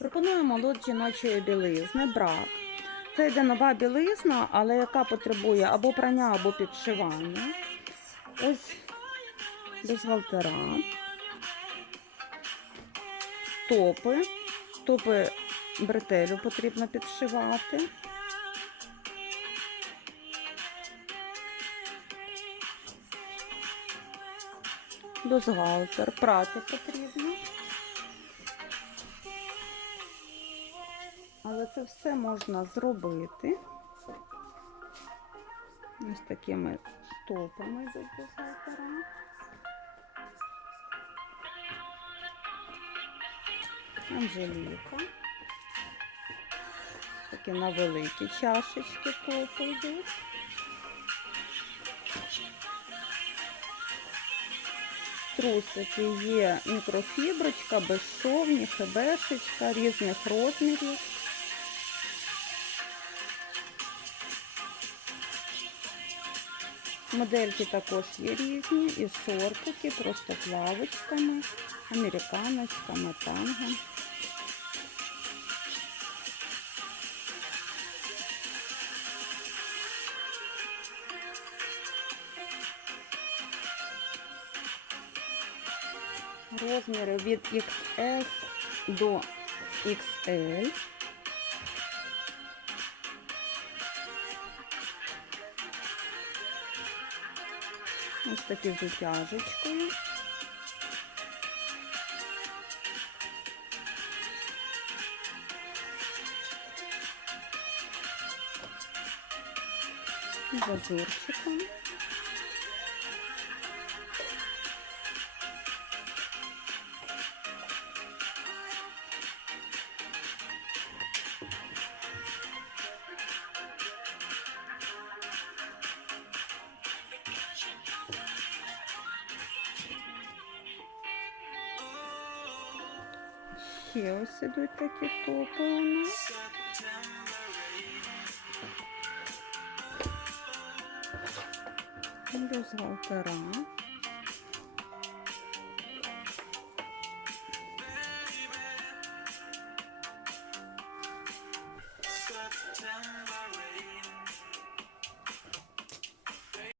Пропоную молод жіночої білизни, брак. Це йде нова білизна, але яка потребує або прання, або підшивання. Ось бюстгальтера. Топи. Топи бретелю потрібно підшивати. Бюстгальтер, прати потрібно. Але це все можна зробити. Ось такими топами з бюстгальтерами. Анжеліка. Такі на великі чашечки топи йдуть. Трусики є мікрофіброчка, безшовні, хебешечка різних розмірів. Модельки також є різні, і шортики, просто плавочками, американочками, танго. Розміри від XS до XL. Ось такі з утяжечкою. Ще ось ідуть такі топи у нас. Бюстгальтера.